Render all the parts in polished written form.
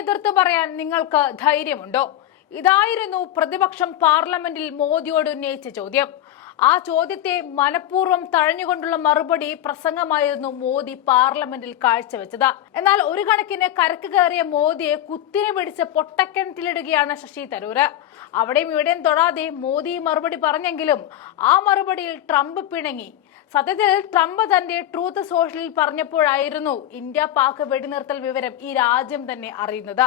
എതിർത്ത് പറയാൻ നിങ്ങൾക്ക് ധൈര്യമുണ്ടോ? ഇതായിരുന്നു പ്രതിപക്ഷം പാർലമെന്റിൽ മോദിയോട് ഉന്നയിച്ച ചോദ്യം. ആ ചോദ്യത്തെ മനഃപൂർവ്വം തഴഞ്ഞുകൊണ്ടുള്ള മറുപടി പ്രസംഗമായിരുന്നു മോദി പാർലമെന്റിൽ കാഴ്ചവെച്ചത്. എന്നാൽ ഒരു കണക്കിന് കരക്ക് കയറിയ മോദിയെ കുത്തിനെ പിടിച്ച് പൊട്ടക്കിണറ്റിലിടുകയാണ് ശശി തരൂര്. അവിടെയും ഇവിടെയും തൊടാതെ മോദി മറുപടി പറഞ്ഞെങ്കിലും ആ മറുപടിയിൽ ട്രംപ് പിണങ്ങി. സത്യത്തിൽ ട്രംപ് തന്റെ ട്രൂത്ത് സോഷ്യലിൽ പറഞ്ഞപ്പോഴായിരുന്നു ഇന്ത്യ പാക് വെടിനിർത്തൽ വിവരം ഈ രാജ്യം തന്നെ അറിയുന്നത്.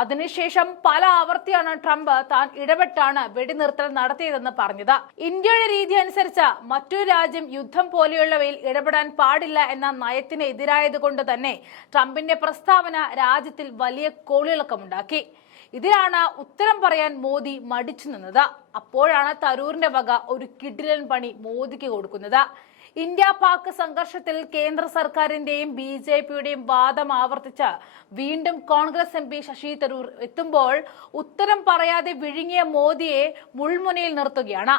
അതിനുശേഷം പല ആവർത്തിയാണ് ട്രംപ് താൻ ഇടപെട്ടാണ് വെടിനിർത്തൽ നടത്തിയതെന്ന് പറഞ്ഞത്. ഇന്ത്യയുടെ രീതി അനുസരിച്ച് മറ്റൊരു രാജ്യം യുദ്ധം പോലെയുള്ളവയിൽ ഇടപെടാൻ പാടില്ല എന്ന നയത്തിന് എതിരായത് കൊണ്ട് തന്നെ ട്രംപിന്റെ പ്രസ്താവന രാജ്യത്തിൽ വലിയ കോളിളക്കമുണ്ടാക്കി. ഇതിലാണ് ഉത്തരം പറയാൻ മോദി മടിച്ചു നിന്നത്. അപ്പോഴാണ് തരൂരിന്റെ വക ഒരു കിടിലൻ പണി മോദിക്ക് കൊടുക്കുന്നത്. ഇന്ത്യ പാക് സംഘർഷത്തിൽ കേന്ദ്ര സർക്കാരിന്റെയും BJPയുടെയും വാദം ആവർത്തിച്ച് വീണ്ടും കോൺഗ്രസ് MP ശശി തരൂർ എത്തുമ്പോൾ ഉത്തരം പറയാതെ വിഴുങ്ങിയ മോദിയെ മുൾമുനയിൽ നിർത്തുകയാണ്.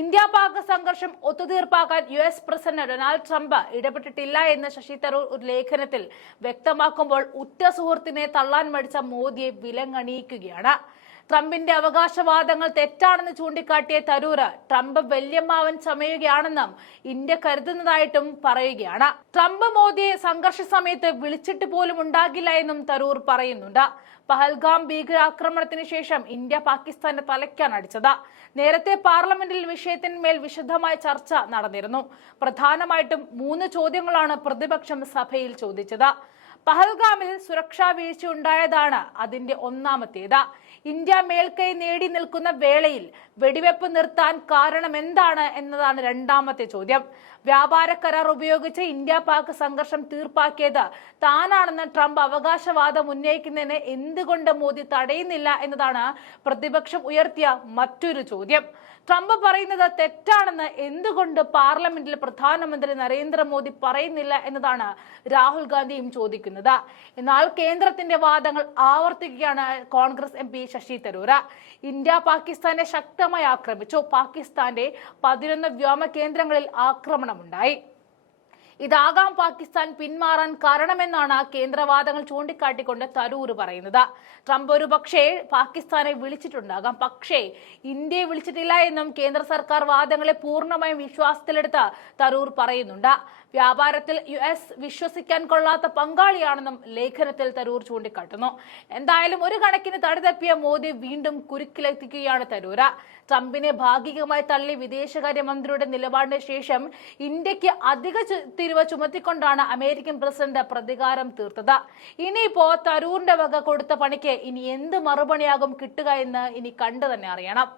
ഇന്ത്യ പാക് സംഘർഷം ഒത്തുതീർപ്പാക്കാൻ US പ്രസിഡന്റ് ഡൊണാൾഡ് ട്രംപ് ഇടപെട്ടിട്ടില്ല എന്ന് ശശി തരൂർ ഒരു ലേഖനത്തിൽ വ്യക്തമാക്കുമ്പോൾ ഉറ്റ സുഹൃത്തിനെ തള്ളാൻ മടിച്ച മോദിയെ വിലങ്ങണിയിക്കുകയാണ്. ട്രംപിന്റെ അവകാശവാദങ്ങൾ തെറ്റാണെന്ന് ചൂണ്ടിക്കാട്ടിയ തരൂര് ട്രംപ് വല്യമ്മാവൻ ചമയുകയാണെന്നും ഇന്ത്യ കരുതുന്നതായിട്ടും പറയുകയാണ്. ട്രംപ് മോദിയെ സംഘർഷ സമയത്ത് വിളിച്ചിട്ട് പോലും ഉണ്ടാകില്ല എന്നും തരൂർ പറയുന്നുണ്ട്. പഹൽഗാം ഭീകരാക്രമണത്തിന് ശേഷം ഇന്ത്യ പാകിസ്ഥാന്റെ തലയ്ക്കാണ് അടിച്ചത്. നേരത്തെ പാർലമെന്റിൽ വിഷയത്തിന്മേൽ വിശദമായ ചർച്ച നടന്നിരുന്നു. പ്രധാനമായിട്ടും 3 ചോദ്യങ്ങളാണ് പ്രതിപക്ഷം സഭയിൽ ചോദിച്ചത്. പഹൽഗാമിൽ സുരക്ഷാ വീഴ്ച ഉണ്ടായതാണ് അതിന്റെ ഒന്നാമത്തേത്. ഇന്ത്യ മേൽക്കൈ നേടി നിൽക്കുന്ന വേളയിൽ വെടിവെപ്പ് നിർത്താൻ കാരണം എന്താണ് എന്നതാണ് രണ്ടാമത്തെ ചോദ്യം. വ്യാപാര കരാർ ഉപയോഗിച്ച് ഇന്ത്യ പാക് സംഘർഷം തീർപ്പാക്കിയത് താനാണെന്ന് ട്രംപ് അവകാശവാദം ഉന്നയിക്കുന്നതിന് എന്തുകൊണ്ട് മോദി തടയുന്നില്ല എന്നതാണ് പ്രതിപക്ഷം ഉയർത്തിയ മറ്റൊരു ചോദ്യം. ട്രംപ് പറയുന്നത് തെറ്റാണെന്ന് എന്തുകൊണ്ട് പാർലമെന്റിൽ പ്രധാനമന്ത്രി നരേന്ദ്രമോദി പറയുന്നില്ല എന്നതാണ് രാഹുൽ ഗാന്ധിയും ചോദിക്കുന്നത്. എന്നാൽ കേന്ദ്രത്തിന്റെ വാദങ്ങൾ ആവർത്തിക്കുകയാണ് കോൺഗ്രസ് MP ശശി തരൂര്. ഇന്ത്യ പാകിസ്ഥാനെ ശക്തമായി ആക്രമിച്ചു. പാകിസ്ഥാന്റെ 11 വ്യോമ കേന്ദ്രങ്ങളിൽ ആക്രമണമുണ്ടായി. ഇതാകാം പാകിസ്ഥാൻ പിന്മാറാൻ കാരണമെന്നാണ് കേന്ദ്രവാദങ്ങൾ ചൂണ്ടിക്കാട്ടിക്കൊണ്ട് തരൂർ പറയുന്നത്. ട്രംപ് ഒരു പക്ഷേ പാകിസ്ഥാനെ വിളിച്ചിട്ടുണ്ടാകാം, പക്ഷേ ഇന്ത്യയെ വിളിച്ചിട്ടില്ല എന്നും കേന്ദ്ര സർക്കാർ വാദങ്ങളെ പൂർണ്ണമായും വിശ്വാസത്തിലെടുത്ത് തരൂർ പറയുന്നുണ്ട്. വ്യാപാരത്തിൽ US വിശ്വസിക്കാൻ കൊള്ളാത്ത പങ്കാളിയാണെന്നും ലേഖനത്തിൽ തരൂർ ചൂണ്ടിക്കാട്ടുന്നു. എന്തായാലും ഒരു കണക്കിന് തടിതപ്പിയ മോദി വീണ്ടും കുരുക്കിലെത്തിക്കുകയാണ് തരൂര്. ട്രംപിനെ ഭാഗികമായി തള്ളി വിദേശകാര്യമന്ത്രിയുടെ നിലപാടിന് ശേഷം ഇന്ത്യക്ക് അധിക തിരിവ് ചുമത്തിക്കൊണ്ടാണ് അമേരിക്കൻ പ്രസിഡന്റ് പ്രതികാരം തീർത്തത്. ഇനിയിപ്പോ തരൂറിന്റെ വക കൊടുത്ത പണിക്ക് ഇനി എന്ത് മറുപടിയാകും കിട്ടുക എന്ന് ഇനി കണ്ടു തന്നെ അറിയണം.